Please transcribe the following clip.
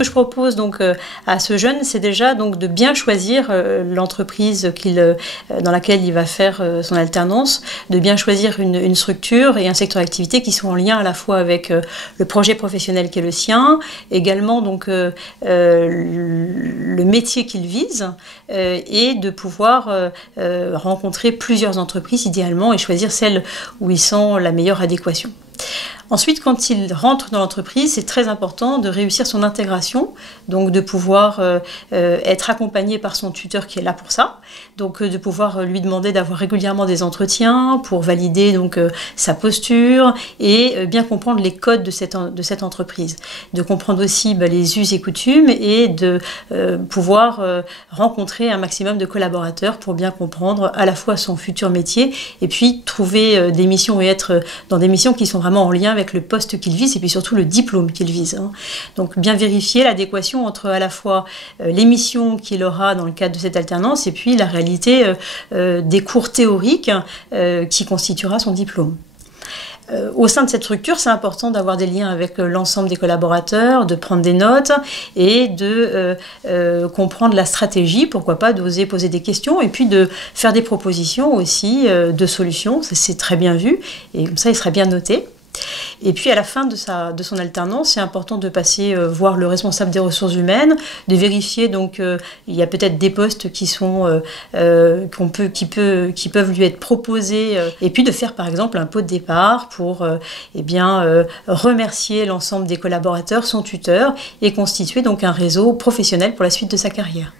que je propose donc à ce jeune, c'est déjà donc de bien choisir l'entreprise dans laquelle il va faire son alternance, de bien choisir une structure et un secteur d'activité qui sont en lien à la fois avec le projet professionnel qui est le sien, également donc le métier qu'il vise, et de pouvoir rencontrer plusieurs entreprises idéalement et choisir celle où il sent la meilleure adéquation. Ensuite, quand il rentre dans l'entreprise, c'est très important de réussir son intégration, donc de pouvoir être accompagné par son tuteur qui est là pour ça, donc de pouvoir lui demander d'avoir régulièrement des entretiens pour valider donc sa posture et bien comprendre les codes de cette entreprise, de comprendre aussi les us et coutumes et de pouvoir rencontrer un maximum de collaborateurs pour bien comprendre à la fois son futur métier et puis trouver des missions et être dans des missions qui sont vraiment en lien avec le poste qu'il vise et puis surtout le diplôme qu'il vise. Donc bien vérifier l'adéquation entre à la fois les missions qu'il aura dans le cadre de cette alternance et puis la réalité des cours théoriques qui constituera son diplôme. Au sein de cette structure, c'est important d'avoir des liens avec l'ensemble des collaborateurs, de prendre des notes et de comprendre la stratégie, pourquoi pas d'oser poser des questions et puis de faire des propositions aussi de solutions, c'est très bien vu et comme ça il sera bien noté. Et puis à la fin de son alternance, c'est important de passer voir le responsable des ressources humaines, de vérifier donc il y a peut-être des postes qui sont qui peuvent lui être proposés et puis de faire par exemple un pot de départ pour remercier l'ensemble des collaborateurs, son tuteur et constituer donc un réseau professionnel pour la suite de sa carrière.